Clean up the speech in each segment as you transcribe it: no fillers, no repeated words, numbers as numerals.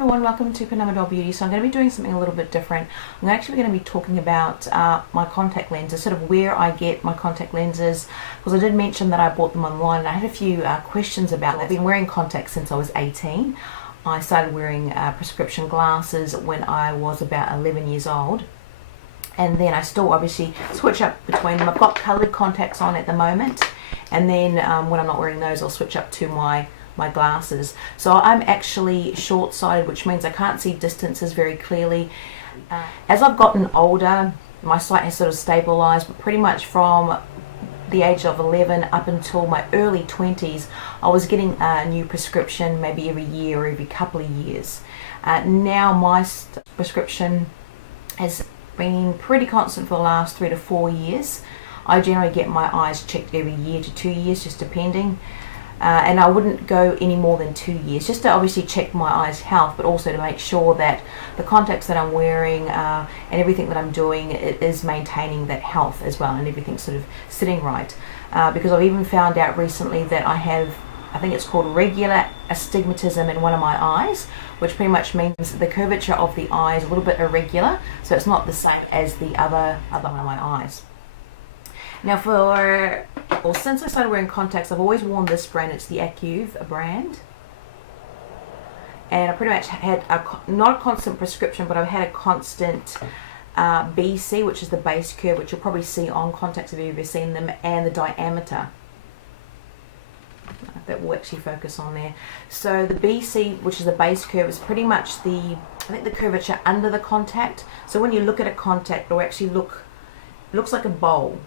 Everyone, welcome to Panama Beauty. So I'm going to be doing something a little bit different. I'm actually going to be talking about my contact lenses, sort of where I get my contact lenses, because I did mention that I bought them online and I had a few questions about that. I've been wearing contacts since I was 18. I started wearing prescription glasses when I was about 11 years old. And then I still obviously switch up between them. I've got coloured contacts on at the moment, and then when I'm not wearing those, I'll switch up to my glasses. So I'm actually short-sighted, which means I can't see distances very clearly. As I've gotten older, my sight has sort of stabilized, but pretty much from the age of 11 up until my early 20s, I was getting a new prescription maybe every year or every couple of years. Now my prescription has been pretty constant for the last 3 to 4 years. I generally get my eyes checked every year to 2 years, just depending. And I wouldn't go any more than 2 years, just to obviously check my eyes' health, but also to make sure that the contacts that I'm wearing and everything that I'm doing is maintaining that health as well, and everything's sort of sitting right. Because I've even found out recently that I have, I think it's called regular astigmatism in one of my eyes, which pretty much means the curvature of the eye is a little bit irregular, so it's not the same as the other one of my eyes. Now since I started wearing contacts, I've always worn this brand. It's the Acuvue brand. And I pretty much had, not a constant prescription, but I've had a constant BC, which is the base curve, which you'll probably see on contacts if you've ever seen them, and the diameter. That will actually focus on there. So the BC, which is the base curve, is pretty much the curvature under the contact. So when you look at a contact, it'll actually looks like a bowl.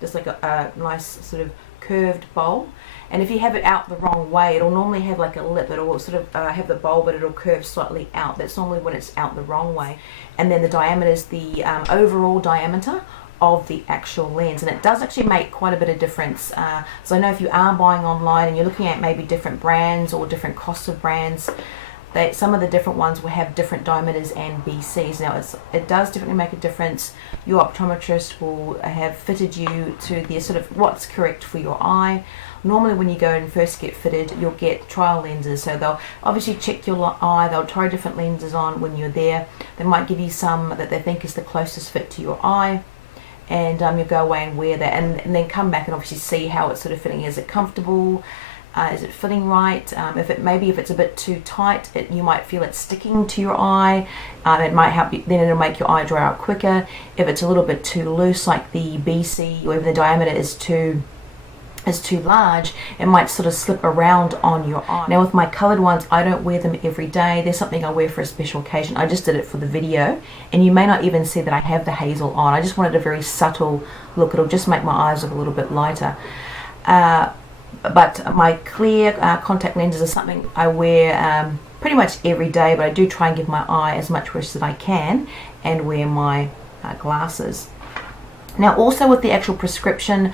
Just like a nice sort of curved bowl, and if you have it out the wrong way, it'll normally have like a lip. It'll sort of have the bowl, but it'll curve slightly out. That's normally when it's out the wrong way. And then the diameter is the overall diameter of the actual lens, and it does actually make quite a bit of difference. So I know if you are buying online and you're looking at maybe different brands or different costs of brands, some of the different ones will have different diameters and BCs. Now it does definitely make a difference. Your optometrist will have fitted you to the sort of what's correct for your eye. Normally when you go and first get fitted, you'll get trial lenses. So they'll obviously check your eye, they'll try different lenses on when you're there. They might give you some that they think is the closest fit to your eye, and you'll go away and wear that, and then come back and obviously see how it's sort of fitting. Is it comfortable? Is it fitting right? If it's a bit too tight, you might feel it sticking to your eye. It might help you, then it'll make your eye dry out quicker. If it's a little bit too loose, like the BC, or if the diameter is too large, it might sort of slip around on your eye. Now with my coloured ones, I don't wear them every day. They're something I wear for a special occasion. I just did it for the video, and you may not even see that I have the Hazel on. I just wanted a very subtle look. It'll just make my eyes look a little bit lighter. But my clear contact lenses are something I wear pretty much every day, but I do try and give my eye as much rest as I can and wear my glasses. Now also with the actual prescription,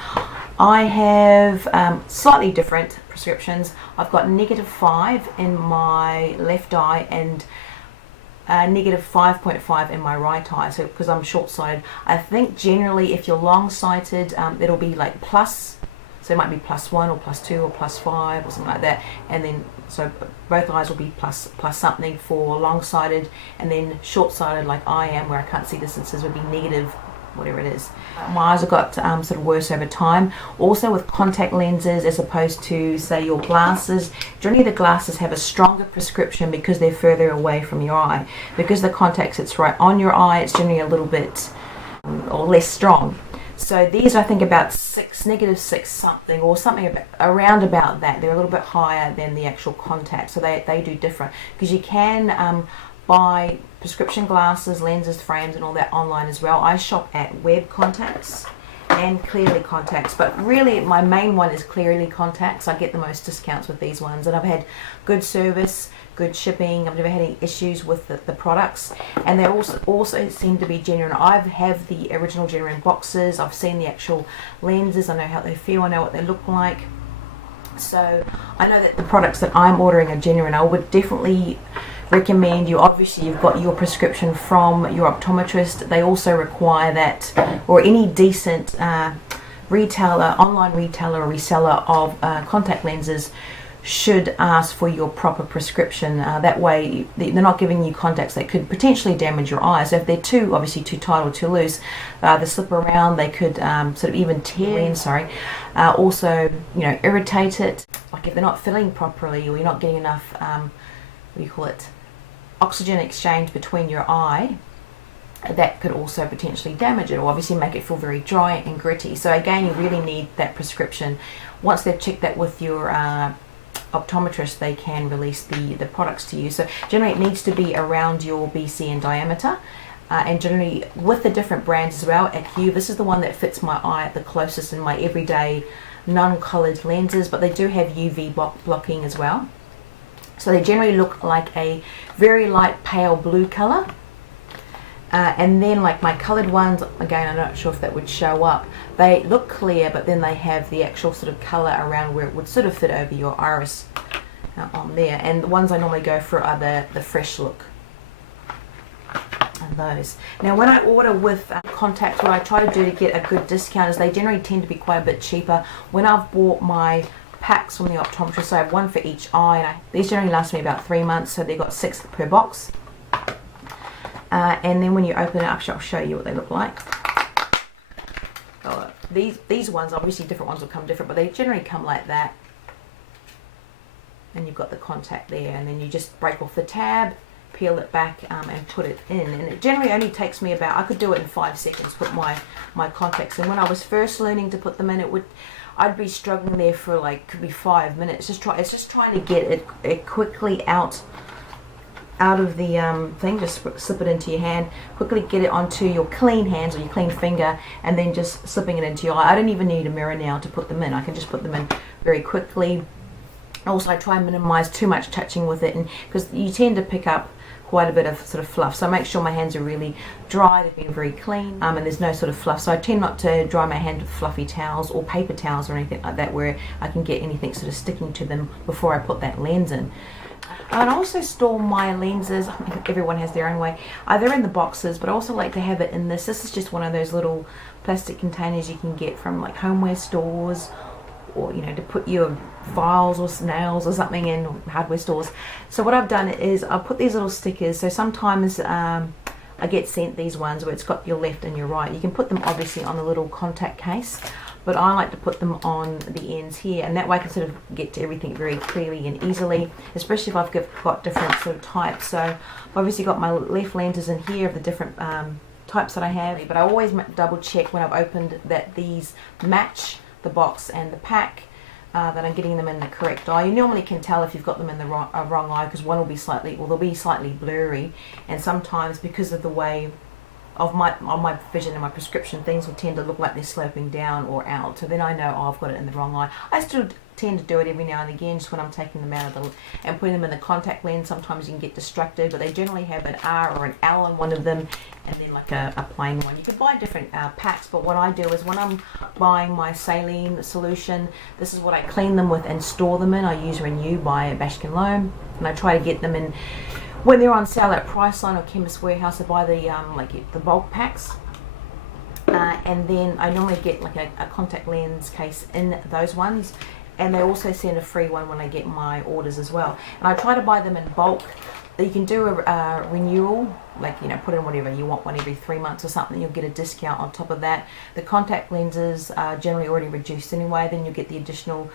I have slightly different prescriptions. I've got -5 in my left eye and -5.5 in my right eye, so because I'm short-sighted. I think generally if you're long-sighted, it'll be like plus. So it might be +1 or +2 or +5 or something like that, and then so both eyes will be plus something for long-sighted, and then short-sighted like I am, where I can't see distances, would be negative whatever it is. My eyes have got sort of worse over time. Also with contact lenses, as opposed to say your glasses, generally the glasses have a stronger prescription because they're further away from your eye. Because the contact sits right on your eye, it's generally a little bit or less strong. So these are, I think, about -6 something, or something around about that. They're a little bit higher than the actual contact, so they do differ. Because you can buy prescription glasses, lenses, frames, and all that online as well. I shop at Web Contacts and Clearly Contacts, but really my main one is Clearly Contacts. I get the most discounts with these ones, and I've had good service, good shipping. I've never had any issues with the products, and they also seem to be genuine. I have the original genuine boxes. I've seen the actual lenses. I know how they feel. I know what they look like. So I know that the products that I'm ordering are genuine. I would definitely recommend you. Obviously you've got your prescription from your optometrist. They also require that, or any decent retailer, online retailer or reseller of contact lenses should ask for your proper prescription. That way they're not giving you contacts that could potentially damage your eyes. So if they're obviously too tight or too loose, they slip around, they could sort of even tear, also, you know, irritate it. Like if they're not filling properly, or you're not getting enough, what do you call it, oxygen exchange between your eye, that could also potentially damage it, or obviously make it feel very dry and gritty. So again, you really need that prescription. Once they've checked that with your optometrist, they can release the products to you. So generally it needs to be around your BC in diameter, and generally with the different brands as well. Acuvue, this is the one that fits my eye the closest in my everyday non-coloured lenses, but they do have UV blocking as well. So they generally look like a very light pale blue colour. And then like my coloured ones, again, I'm not sure if that would show up. They look clear, but then they have the actual sort of colour around where it would sort of fit over your iris on there. And the ones I normally go for are the FreshLook. And those. Now when I order with contacts, what I try to do to get a good discount is they generally tend to be quite a bit cheaper. When I've bought my packs from the optometrist, so I have one for each eye, and these generally last me about 3 months, so they've got 6 per box. And then when you open it up, I'll show you what they look like. Oh, these ones, obviously different ones will come different, but they generally come like that. And you've got the contact there, and then you just break off the tab, peel it back, and put it in. And it generally only takes me about, I could do it in 5 seconds, put my contacts in. When I was first learning to put them in, I'd be struggling there for like, could be 5 minutes. It's just trying to get it quickly out of the thing. Just slip it into your hand, quickly get it onto your clean hands or your clean finger, and then just slipping it into your eye. I don't even need a mirror now to put them in. I can just put them in very quickly. Also, I try and minimize too much touching with it, and because you tend to pick up quite a bit of sort of fluff, so I make sure my hands are really dry, they've been very clean, and there's no sort of fluff. So I tend not to dry my hand with fluffy towels or paper towels or anything like that where I can get anything sort of sticking to them before I put that lens in. I also store my lenses, everyone has their own way, they're in the boxes, but I also like to have it in this. This is just one of those little plastic containers you can get from like homeware stores, or you know, to put your files or nails or something in, hardware stores. So what I've done is I've put these little stickers, so sometimes I get sent these ones where it's got your left and your right. You can put them obviously on a little contact case, but I like to put them on the ends here, and that way I can sort of get to everything very clearly and easily, especially if I've got different sort of types. So I've obviously got my left lenses in here of the different types that I have, but I always double check when I've opened that these match the box and the pack, that I'm getting them in the correct eye. You normally can tell if you've got them in the wrong eye, because one will be slightly, well, they'll be slightly blurry, and sometimes because of the way of my vision and my prescription, things will tend to look like they're sloping down or out. So then I know, oh, I've got it in the wrong eye. I still tend to do it every now and again, just when I'm taking them out of and putting them in the contact lens. Sometimes you can get distracted, but they generally have an R or an L on one of them, and then like a plain one. You can buy different packs, but what I do is when I'm buying my saline solution, this is what I clean them with and store them in. I use Renu by Basch Lomb, and I try to get them in when they're on sale at Priceline or Chemist Warehouse. I buy the bulk packs, and then I normally get like a contact lens case in those ones, and they also send a free one when I get my orders as well. And I try to buy them in bulk. You can do a renewal, like, you know, put in whatever you want, one every 3 months or something. You'll get a discount on top of that. The contact lenses are generally already reduced anyway, then you'll get the additional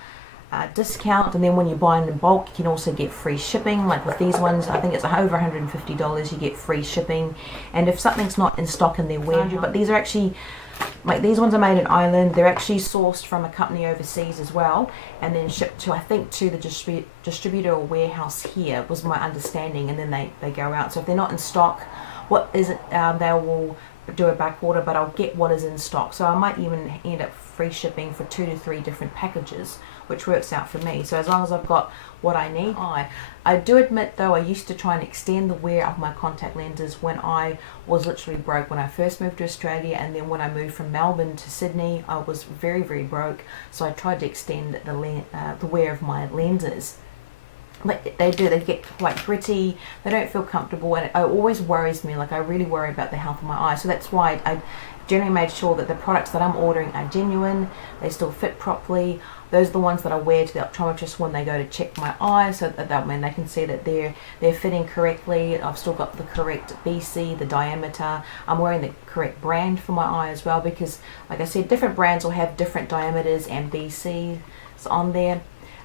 discount. And then when you buy in bulk, you can also get free shipping. Like with these ones, I think it's over $150, you get free shipping. And if something's not in stock in their warehouse, but these are actually, like, these ones are made in Ireland. They're actually sourced from a company overseas as well, and then shipped to, I think, to the distributor or warehouse here, was my understanding, and then they go out. So if they're not in stock, what is it, they will do a back order, but I'll get what is in stock. So I might even end up free shipping for 2 to 3 different packages, which works out for me. So as long as I've got what I need. I do admit though, I used to try and extend the wear of my contact lenses when I was literally broke. When I first moved to Australia, and then when I moved from Melbourne to Sydney, I was very, very broke. So I tried to extend the wear of my lenses. But they get quite gritty, they don't feel comfortable, and it always worries me. Like, I really worry about the health of my eyes. So that's why I generally made sure that the products that I'm ordering are genuine, they still fit properly. those are the ones that I wear to the optometrist when they go to check my eyes, so that when they can see that they're fitting correctly. I've still got the correct BC, the diameter. I'm wearing the correct brand for my eye as well, because like I said, different brands will have different diameters and BCs on there.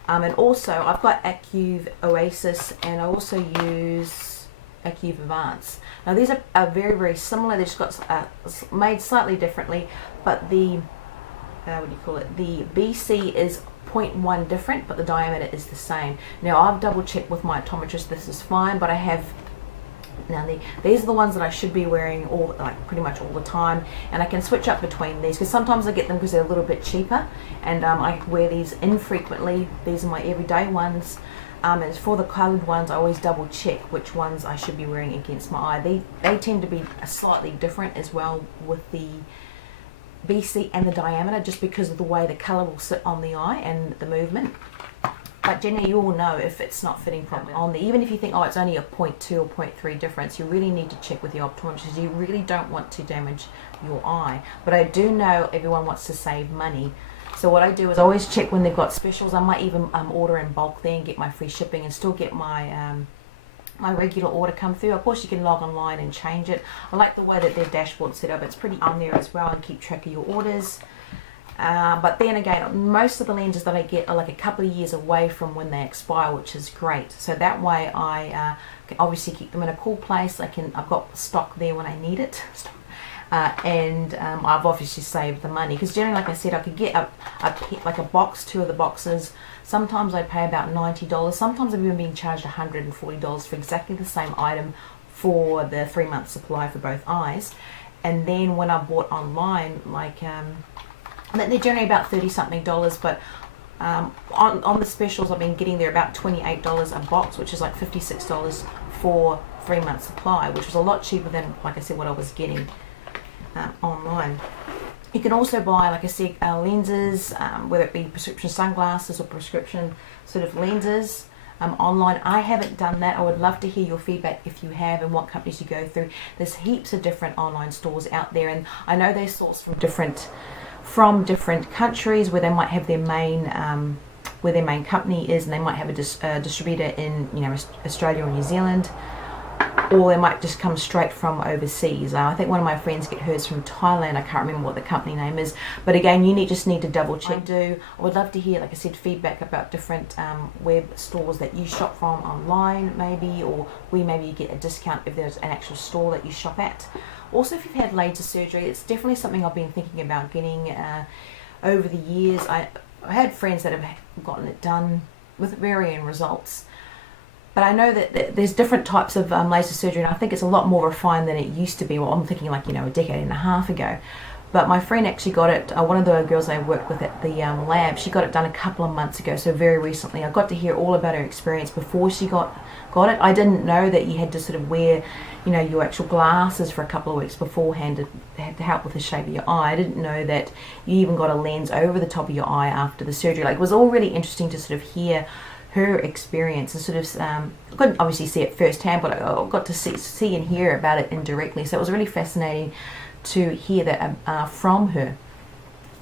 And also I've got Acuvue Oasys, and I also use Acuvue Advance. Now these are very, very similar. They've just got made slightly differently, but the what do you call it? The BC is 0.1 different, but the diameter is the same. Now I've double checked with my optometrist, this is fine, but I have now these are the ones that I should be wearing pretty much all the time, and I can switch up between these because sometimes I get them because they're a little bit cheaper, and I wear these infrequently. These are my everyday ones. And for the coloured ones, I always double check which ones I should be wearing against my eye. They tend to be slightly different as well with the BC and the diameter, just because of the way the colour will sit on the eye and the movement. But generally you will know if it's not fitting properly on there. Even if you think, oh, it's only a 0.2 or 0.3 difference, you really need to check with your optometrist. You really don't want to damage your eye. But I do know everyone wants to save money. So what I do is I always check when they've got specials. I might even order in bulk there and get my free shipping and still get my my regular order come through. Of course you can log online and change it. I like the way that their dashboard's set up. It's pretty on there as well, and keep track of your orders. But then again, most of the lenses that I get are like a couple of years away from when they expire, which is great. So that way I can obviously keep them in a cool place. I've got stock there when I need it. And I've obviously saved the money, because generally, like I said, I could get like a box, 2 of the boxes. Sometimes I pay about $90. Sometimes I've even been charged $140 for exactly the same item for the 3-month supply for both eyes. And then when I bought online, like they're generally about $30-something, but on the specials I've been getting, they're about $28 a box, which is like $56 for 3-month supply, which was a lot cheaper than, like I said, what I was getting online. You can also buy, like I said, lenses, whether it be prescription sunglasses or prescription sort of lenses online. I haven't done that. I would love to hear your feedback if you have, and what companies you go through. There's heaps of different online stores out there, and I know they're sourced from different countries where they might have their main where their main company is, and they might have a distributor in Australia or New Zealand, or they might just come straight from overseas. I think one of my friends get hers from Thailand. I can't remember what the company name is, but again, you just need to double check. I would love to hear, like I said, feedback about different web stores that you shop from online, maybe, or maybe you get a discount if there's an actual store that you shop at. Also, if you've had laser surgery, it's definitely something I've been thinking about getting over the years. I had friends that have gotten it done with varying results. But I know that there's different types of laser surgery, and I think it's a lot more refined than it used to be. Well, I'm thinking like, a decade and a half ago. But my friend actually got it, one of the girls I worked with at the lab, she got it done a couple of months ago, so very recently. I got to hear all about her experience before she got it. I didn't know that you had to sort of wear, your actual glasses for a couple of weeks beforehand to help with the shape of your eye. I didn't know that you even got a lens over the top of your eye after the surgery. Like, it was all really interesting to sort of hear her experience, and sort of I couldn't obviously see it firsthand, but I got to see and hear about it indirectly. So it was really fascinating to hear that from her.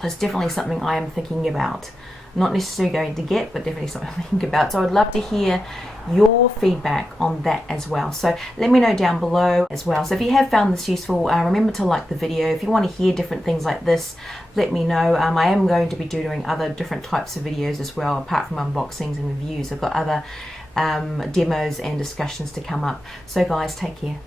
It's definitely something I am thinking about. Not necessarily going to get, but definitely something I'm thinking about. So I'd love to hear your feedback on that as well. So let me know down below as well. So if you have found this useful, remember to like the video. If you want to hear different things like this, let me know. I am going to be doing other different types of videos as well, apart from unboxings and reviews. I've got other demos and discussions to come up. So guys, take care.